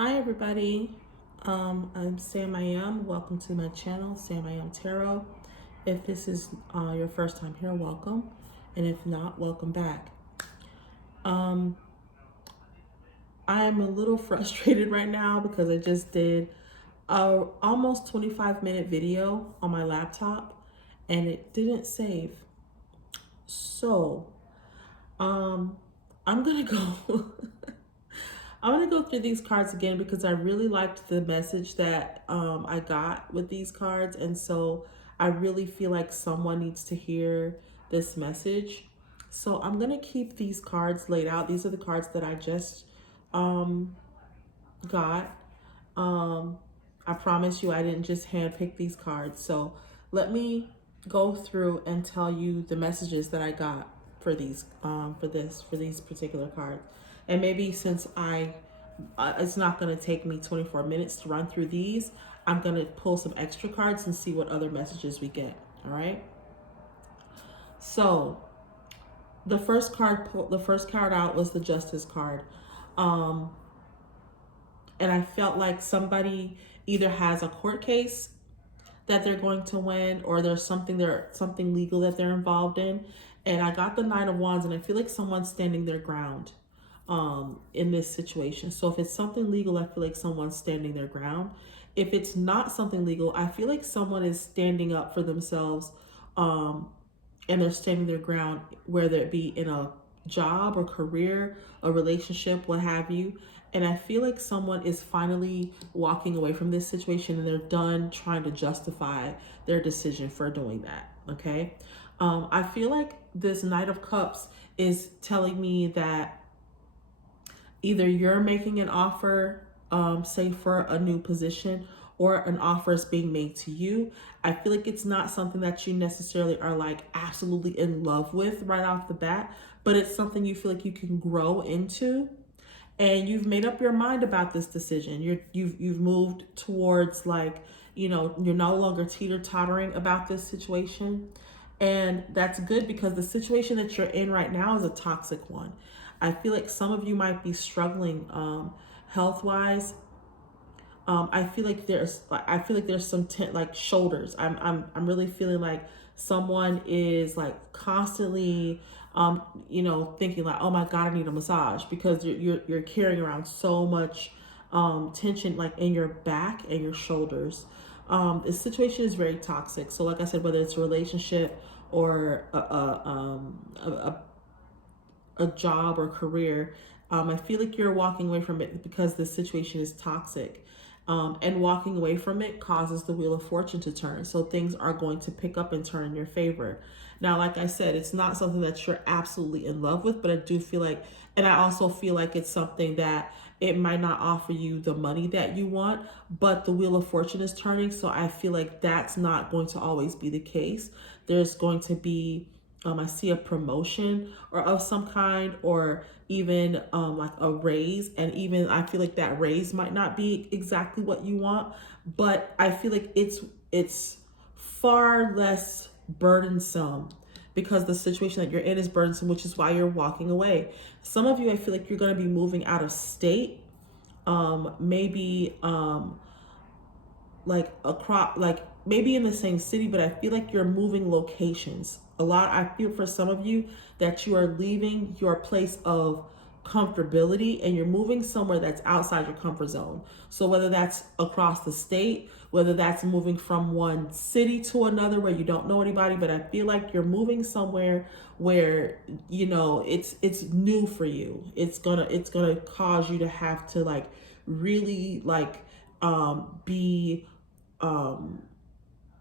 Hi everybody, I'm SamIAm. Welcome to my channel, SamIAmTarot. If this is your first time here, welcome, and if not, welcome back. I am a little frustrated right now because I just did a almost 25-minute video on my laptop and it didn't save. So, I'm gonna go. I'm going to go through these cards again because I really liked the message that I got with these cards. And so I really feel like someone needs to hear this message. So I'm going to keep these cards laid out. These are the cards that I just got. I promise you I didn't just handpick these cards. So let me go through and tell you the messages that I got for these for these particular cards. And maybe since it's not going to take me 24 minutes to run through these, I'm going to pull some extra cards and see what other messages we get. All right. So the first card out was the Justice card. And I felt like somebody either has a court case that they're going to win, or there's something legal that they're involved in. And I got the Nine of Wands, and I feel like someone's standing their ground in this situation. So if it's something legal, I feel like someone's standing their ground. If it's not something legal, I feel like someone is standing up for themselves, and they're standing their ground, whether it be in a job or career, a relationship, what have you. And I feel like someone is finally walking away from this situation and they're done trying to justify their decision for doing that. Okay. I feel like this Knight of Cups is telling me that either you're making an offer, say for a new position, or an offer is being made to you. I feel like it's not something that you necessarily are like absolutely in love with right off the bat, but it's something you feel like you can grow into. And you've made up your mind about this decision. You've moved towards, like, you're no longer teeter-tottering about this situation. And that's good because the situation that you're in right now is a toxic one. I feel like some of you might be struggling health-wise. I feel like there's some like shoulders. I'm really feeling like someone is like constantly thinking like, oh my God, I need a massage, because you're carrying around so much tension like in your back and your shoulders. This situation is very toxic. So like I said, whether it's a relationship or a job or career, I feel like you're walking away from it because the situation is toxic. And walking away from it causes the Wheel of Fortune to turn. So things are going to pick up and turn in your favor. Now, like I said, it's not something that you're absolutely in love with, but I do feel like, and I also feel like it's something that it might not offer you the money that you want, but the Wheel of Fortune is turning. So I feel like that's not going to always be the case. There's going to be, I see a promotion or of some kind, or even like a raise. And even I feel like that raise might not be exactly what you want, but I feel like it's far less burdensome because the situation that you're in is burdensome, which is why you're walking away. Some of you, I feel like you're going to be moving out of state, maybe like maybe in the same city, but I feel like you're moving locations a lot. I feel for some of you that you are leaving your place of comfortability and you're moving somewhere that's outside your comfort zone. So whether that's across the state, whether that's moving from one city to another where you don't know anybody, but I feel like you're moving somewhere where it's new for you. It's gonna cause you to have to like really like be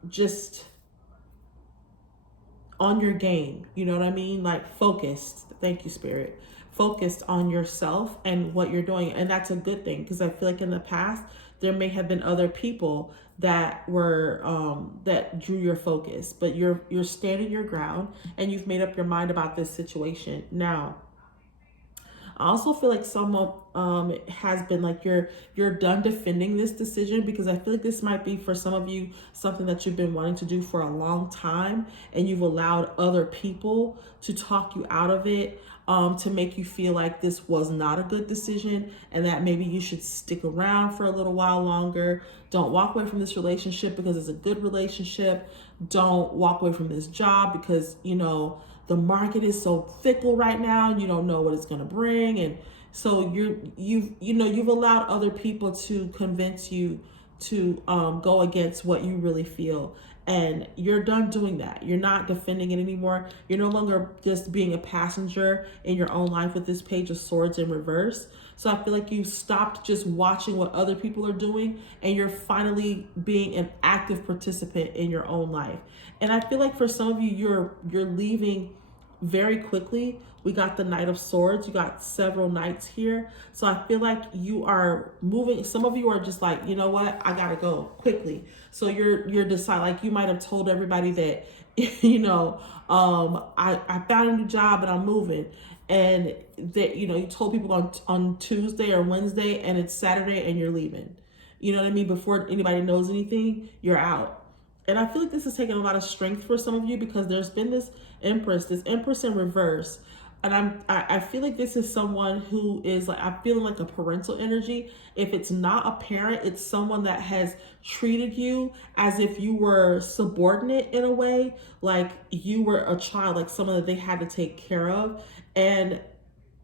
just on your game, you know what I mean? Like focused. Thank you, Spirit. Focused on yourself and what you're doing. And that's a good thing, because I feel like in the past there may have been other people that were that drew your focus, but you're standing your ground and you've made up your mind about this situation. Now, I also feel like someone has been like you're done defending this decision, because I feel like this might be for some of you something that you've been wanting to do for a long time, and you've allowed other people to talk you out of it, to make you feel like this was not a good decision and that maybe you should stick around for a little while longer. Don't walk away from this relationship because it's a good relationship. Don't walk away from this job because, you know, the market is so fickle right now and you don't know what it's going to bring. And so you've allowed other people to convince you to go against what you really feel. And you're done doing that. You're not defending it anymore. You're no longer just being a passenger in your own life with this Page of Swords in reverse. So I feel like you stopped just watching what other people are doing, and you're finally being an active participant in your own life. And I feel like for some of you, you're leaving very quickly. We got the Knight of Swords. You got several knights here. So I feel like you are moving. Some of you are just like, you know what? I gotta go quickly. So you're deciding, like you might have told everybody that, you know, I found a new job and I'm moving. And that, you know, you told people on Tuesday or Wednesday and it's Saturday and you're leaving. You know what I mean? Before anybody knows anything, you're out. And I feel like this has taken a lot of strength for some of you, because there's been this Empress in reverse. And I feel like this is someone who is like, I'm feeling like a parental energy. If it's not a parent, it's someone that has treated you as if you were subordinate in a way, like you were a child, like someone that they had to take care of. And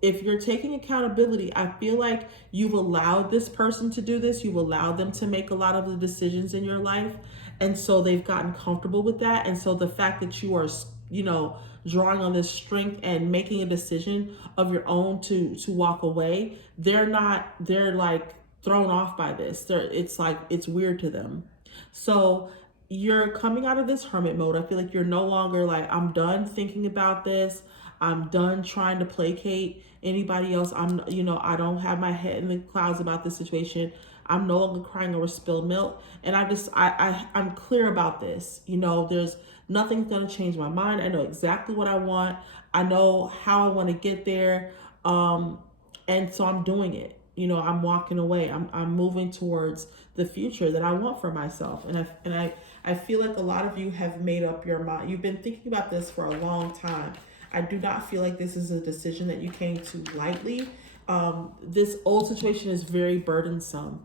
if you're taking accountability, I feel like you've allowed this person to do this. You've allowed them to make a lot of the decisions in your life. And so they've gotten comfortable with that. And so the fact that you are, you know, drawing on this strength and making a decision of your own to walk away, they're like thrown off by this. It's like, it's weird to them. So you're coming out of this hermit mode. I feel like you're no longer like, I'm done thinking about this. I'm done trying to placate anybody else. I don't have my head in the clouds about this situation. I'm no longer crying over spilled milk. And I'm clear about this. You know, there's nothing's going to change my mind. I know exactly what I want. I know how I want to get there. And so I'm doing it. You know, I'm walking away. I'm moving towards the future that I want for myself. And I feel like a lot of you have made up your mind. You've been thinking about this for a long time. I do not feel like this is a decision that you came to lightly. This old situation is very burdensome.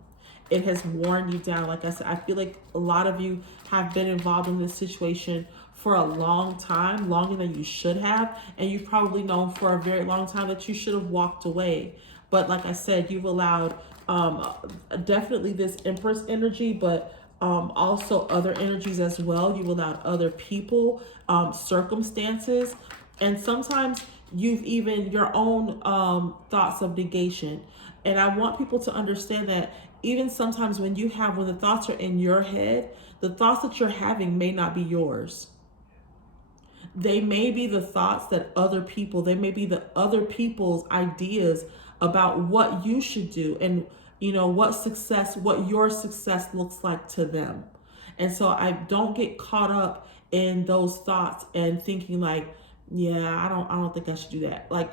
It has worn you down. Like I said, I feel like a lot of you have been involved in this situation for a long time, longer than you should have. And you've probably known for a very long time that you should have walked away. But like I said, you've allowed definitely this Empress energy, but also other energies as well. You've allowed other people, circumstances, and sometimes you've even your own thoughts of negation. And I want people to understand that even sometimes when the thoughts are in your head, the thoughts that you're having may not be yours. They may be the thoughts that they may be the other people's ideas about what you should do and, you know, what your success looks like to them. And so I don't get caught up in those thoughts and thinking like, yeah, I don't think I should do that. Like,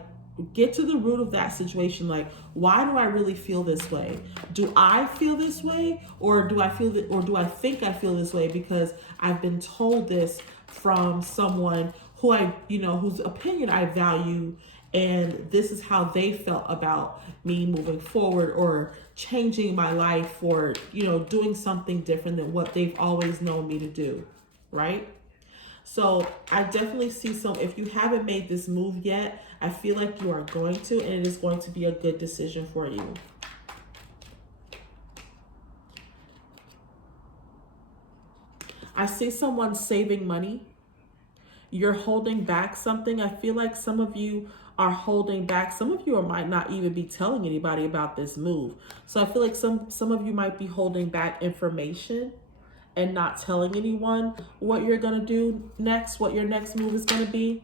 get to the root of that situation. Like, why do I really feel this way? Do I feel this way, or do I think I feel this way because I've been told this from someone whose opinion I value, and this is how they felt about me moving forward or changing my life, or, you know, doing something different than what they've always known me to do, right? So I definitely see if you haven't made this move yet, I feel like you are going to, and it is going to be a good decision for you. I see someone saving money. You're holding back something. I feel like some of you are holding back. Some of you might not even be telling anybody about this move. So I feel like some of you might be holding back information and not telling anyone what you're going to do next, what your next move is going to be.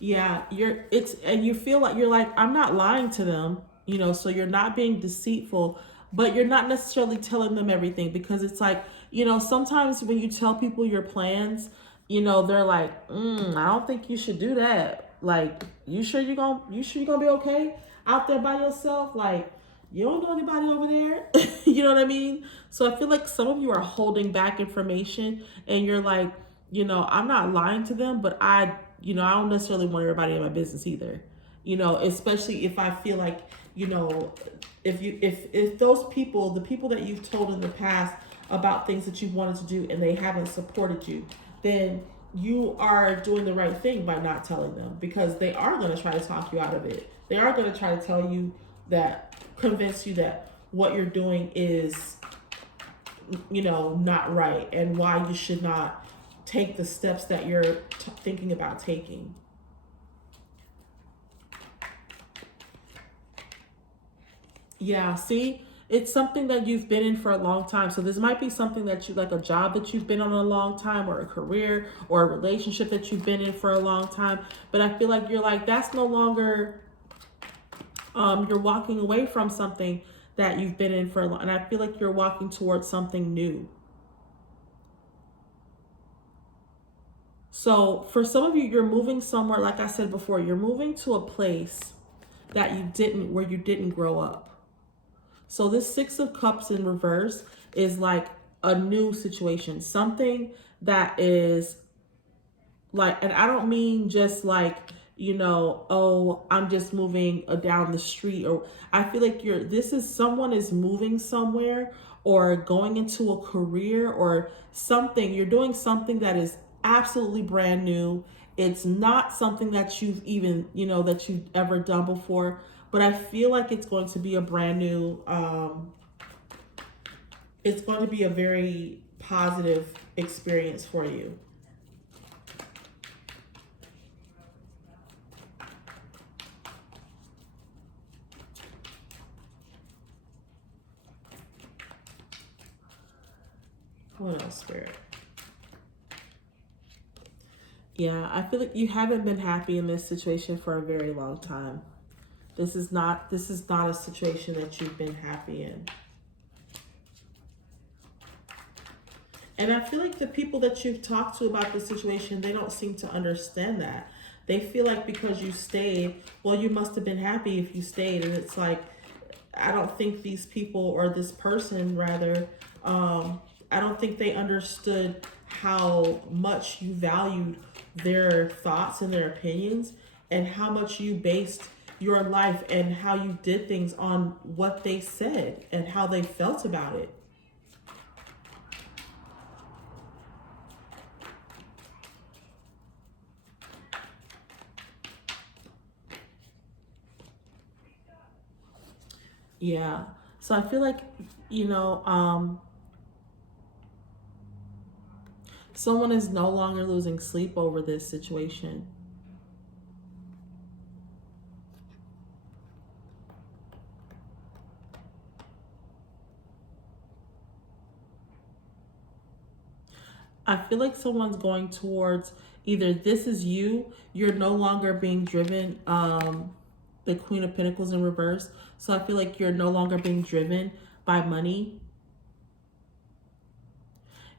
Yeah, you feel like you're like, I'm not lying to them, you know, so you're not being deceitful, but you're not necessarily telling them everything, because it's like, you know, sometimes when you tell people your plans, you know, they're like, I don't think you should do that. Like, you sure you're gonna be okay out there by yourself? Like, you don't know anybody over there. You know what I mean? So I feel like some of you are holding back information, and you're like, I'm not lying to them, but I don't necessarily want everybody in my business either. Especially if I feel like, if those people, the people that you've told in the past about things that you wanted to do and they haven't supported you, then you are doing the right thing by not telling them, because they are going to try to talk you out of it. They are going to try to tell you that, convince you that what you're doing is, not right, and why you should not take the steps that you're thinking about taking. Yeah, see, it's something that you've been in for a long time. So this might be something that you, like a job that you've been on a long time, or a career, or a relationship that you've been in for a long time. But I feel like you're like, that's no longer, you're walking away from something that you've been in for a long, and I feel like you're walking towards something new. So for some of you, you're moving somewhere, like I said before, you're moving to a place that where you didn't grow up. So this Six of Cups in reverse is like a new situation, something that is like, and I don't mean just like, oh, I'm just moving down the street, or I feel like someone is moving somewhere, or going into a career, or something. You're doing something that is absolutely brand new. It's not something that you've even, that you've ever done before, but I feel like it's going to be a brand new, it's going to be a very positive experience for you. What else, Spirit? Yeah, I feel like you haven't been happy in this situation for a very long time. This is not a situation that you've been happy in. And I feel like the people that you've talked to about this situation, they don't seem to understand that. They feel like because you stayed, well, you must have been happy if you stayed. And it's like, I don't think these people, or this person rather, I don't think they understood how much you valued their thoughts and their opinions, and how much you based your life and how you did things on what they said and how they felt about it. Yeah. So I feel like, someone is no longer losing sleep over this situation. I feel like someone's going towards, either this is you're no longer being driven, the Queen of Pentacles in reverse. So I feel like you're no longer being driven by money.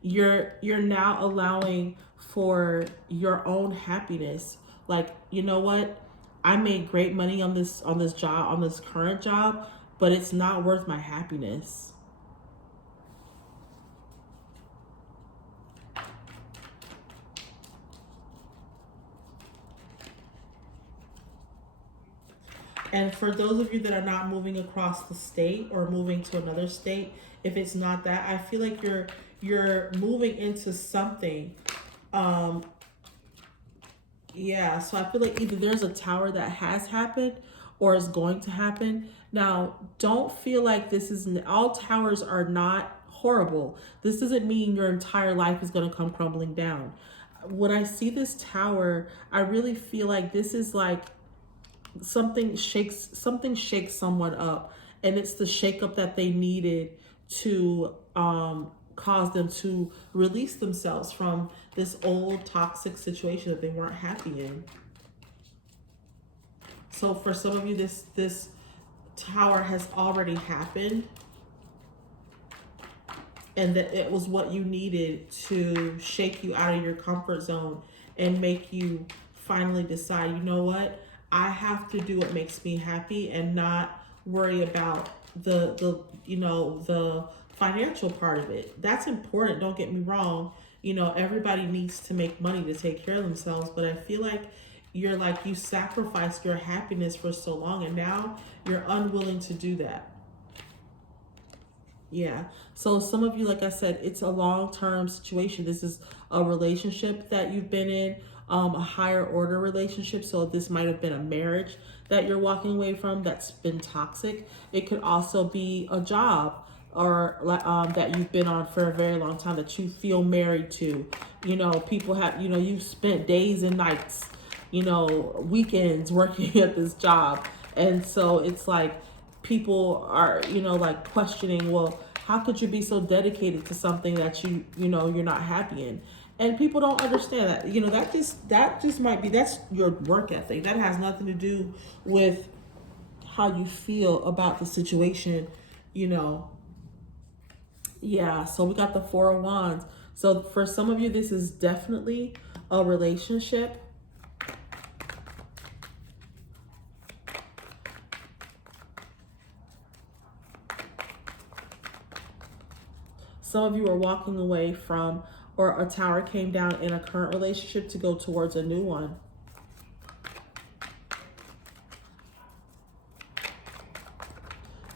You're now allowing for your own happiness. Like, you know what? I made great money on this job, on this current job, but it's not worth my happiness. And for those of you that are not moving across the state or moving to another state, if it's not that, I feel like you're moving into something. Yeah, so I feel like either there's a tower that has happened or is going to happen. Now, don't feel like all towers are not horrible. This doesn't mean your entire life is going to come crumbling down. When I see this tower, I really feel like this is like something shakes someone up, and it's the shakeup that they needed to cause them to release themselves from this old toxic situation that they weren't happy in. So for some of you, this tower has already happened, and that it was what you needed to shake you out of your comfort zone and make you finally decide, you know what, I have to do what makes me happy and not worry about the the financial part of it. That's important, don't get me wrong. Everybody needs to make money to take care of themselves, but I feel like you sacrificed your happiness for so long, and now you're unwilling to do that. Yeah. So some of you, like I said, it's a long-term situation. This is a relationship that you've been in, a higher order relationship. So this might have been a marriage that you're walking away from that's been toxic. It could also be a job or that you've been on for a very long time that you feel married to. People have, you've spent days and nights, weekends working at this job. And so it's like, people are, like questioning, well, how could you be so dedicated to something that you're not happy in? And people don't understand that, that just might be, that's your work ethic. That has nothing to do with how you feel about the situation, Yeah, so we got the Four of Wands. So for some of you, this is definitely a relationship. Some of you are walking away from, or a tower came down in a current relationship to go towards a new one.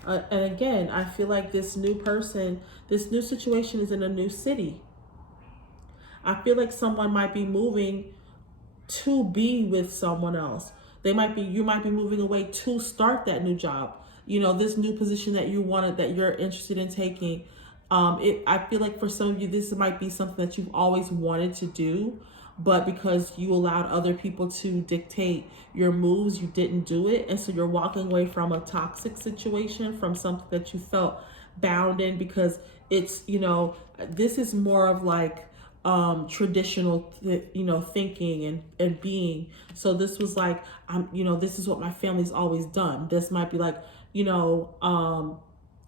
And again, I feel like this new person, this new situation is in a new city. I feel like someone might be moving to be with someone else. You might be moving away to start that new job. This new position that you're interested in taking. I feel like for some of you, this might be something that you've always wanted to do, but because you allowed other people to dictate your moves, you didn't do it. And so you're walking away from a toxic situation, from something that you felt bound in, because it's, this is more of like, traditional, thinking and being. So this was like, this is what my family's always done. This might be like,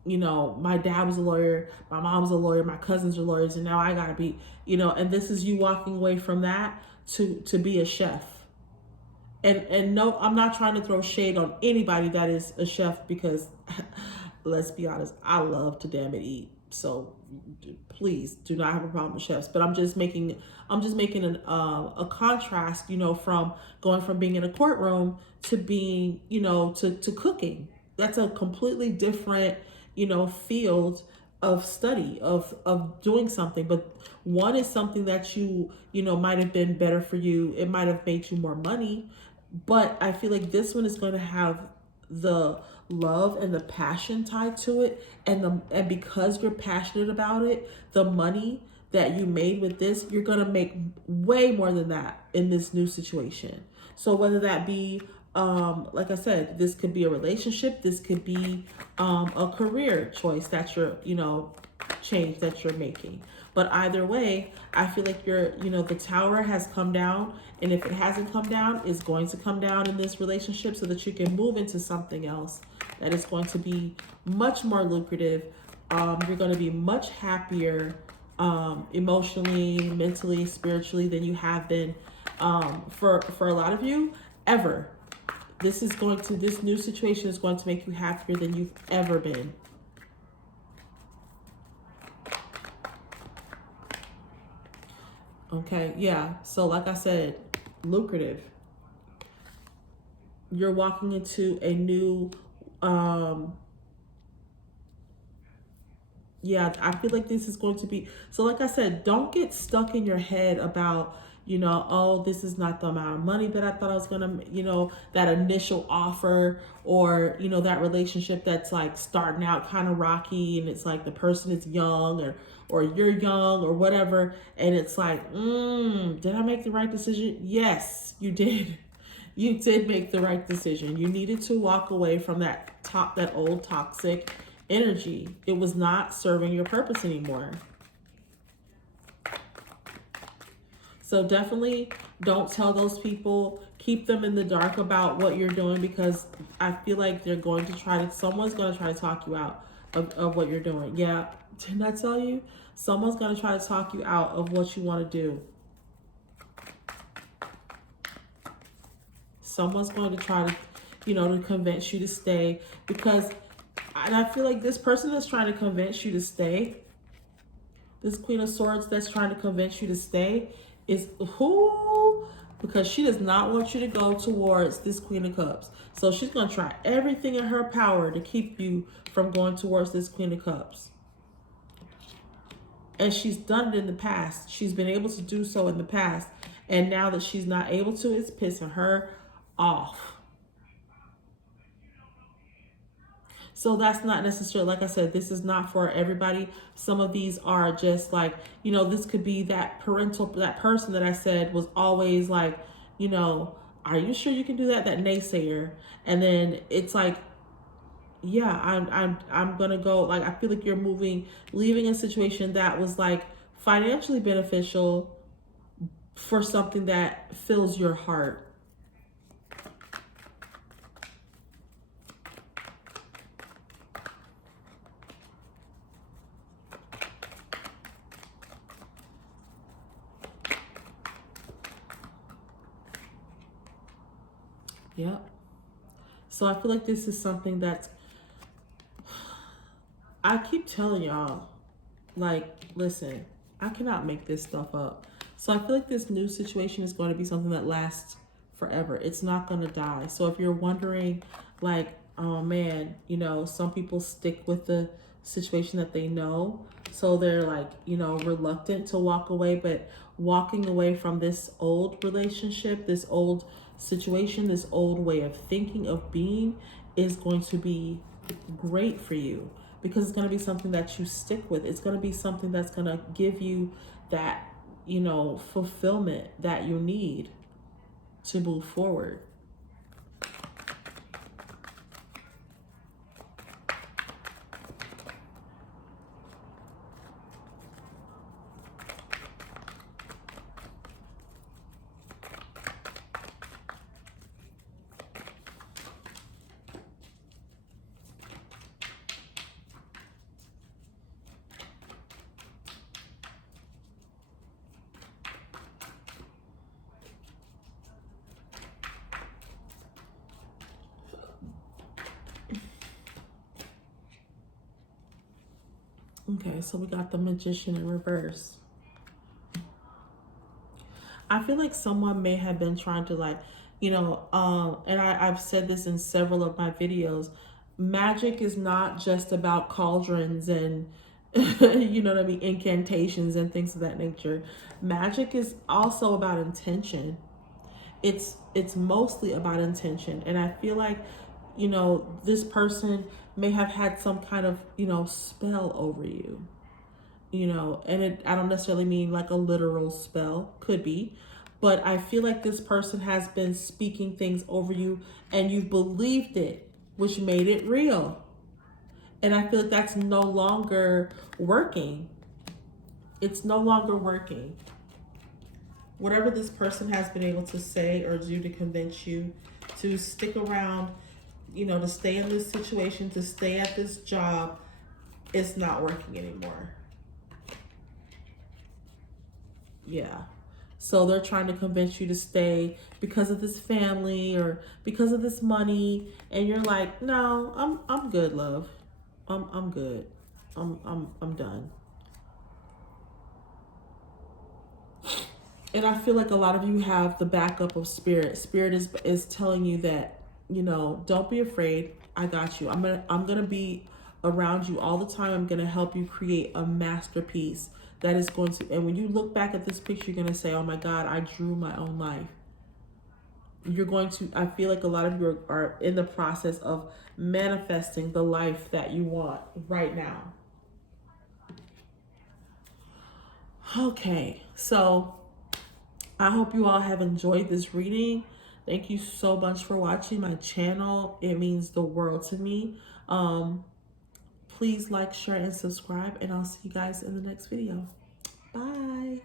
my dad was a lawyer, my mom was a lawyer, my cousins are lawyers, and now I gotta be, and this is you walking away from that to be a chef. And no, I'm not trying to throw shade on anybody that is a chef, because let's be honest, I love to damn it eat. So please do not have a problem with chefs. But I'm just making a contrast, from going from being in a courtroom to being, to cooking. That's a completely different, field of study, of doing something. But one is something that might have been better for you. It might have made you more money. But I feel like this one is going to have the love and the passion tied to it, and because you're passionate about it, the money that you made with this, you're going to make way more than that in this new situation. So whether that be like I said, this could be a relationship, this could be a career choice that you're change that you're making. But either way, I feel like the tower has come down, and if it hasn't come down, it's going to come down in this relationship, so that you can move into something else that is going to be much more lucrative. You're going to be much happier emotionally, mentally, spiritually than you have been for a lot of you ever. This new situation is going to make you happier than you've ever been. Okay, yeah. So like I said, lucrative. You're walking into a new, yeah, I feel like this is going to be, so like I said, don't get stuck in your head about, oh, this is not the amount of money that I thought I was going to, that initial offer, or, that relationship that's like starting out kind of rocky, and it's like the person is young, or you're young or whatever. And it's like, did I make the right decision? Yes, you did. You did make the right decision. You needed to walk away from that old toxic energy. It was not serving your purpose anymore. So definitely don't tell those people, keep them in the dark about what you're doing, because I feel like someone's going to try to talk you out of what you're doing. Yeah, didn't I tell you? Someone's going to try to talk you out of what you want to do. Someone's going to try to, to convince you to stay, because, and I feel like this person that's trying to convince you to stay, this Queen of Swords that's trying to convince you to stay, is who? Because she does not want you to go towards this Queen of Cups. So she's going to try everything in her power to keep you from going towards this Queen of Cups. And she's done it in the past. She's been able to do so in the past. And now that she's not able to, it's pissing her off. So that's not necessarily, like I said, this is not for everybody. Some of these are just like, this could be that person that I said was always like, are you sure you can do that? That naysayer. And then it's like, yeah, I'm gonna go. Like, I feel like you're leaving a situation that was like financially beneficial for something that fills your heart. Yep. So I feel like this is something that's, I keep telling y'all, like, listen, I cannot make this stuff up. So I feel like this new situation is going to be something that lasts forever. It's not going to die. So if you're wondering, like, oh man, some people stick with the situation that they know. So they're like, reluctant to walk away, but walking away from this old relationship, this old situation, this old way of thinking, of being, is going to be great for you, because it's going to be something that you stick with. It's going to be something that's going to give you that, fulfillment that you need to move forward. Okay, so we got the Magician in reverse. I feel like someone may have been trying to, like, and I've said this in several of my videos, magic is not just about cauldrons and, incantations and things of that nature. Magic is also about intention. It's mostly about intention. And I feel like, this person may have had some kind of, spell over you, and I don't necessarily mean like a literal spell, could be, but I feel like this person has been speaking things over you and you believed it, which made it real. And I feel like that's no longer working. It's no longer working. Whatever this person has been able to say or do to convince you to stick around, to stay in this situation, to stay at this job, it's not working anymore. Yeah. So they're trying to convince you to stay because of this family or because of this money, and you're like, no, I'm good, love. I'm good. I'm done. And I feel like a lot of you have the backup of Spirit. Spirit is telling you that, don't be afraid. I got you. I'm gonna be around you all the time. I'm gonna help you create a masterpiece that is going to, and when you look back at this picture, you're gonna say, oh my God, I drew my own life. You're going to, I feel like a lot of you are in the process of manifesting the life that you want right now. Okay, so I hope you all have enjoyed this reading. Thank you so much for watching my channel. It means the world to me. Please like, share, and subscribe, and I'll see you guys in the next video. Bye.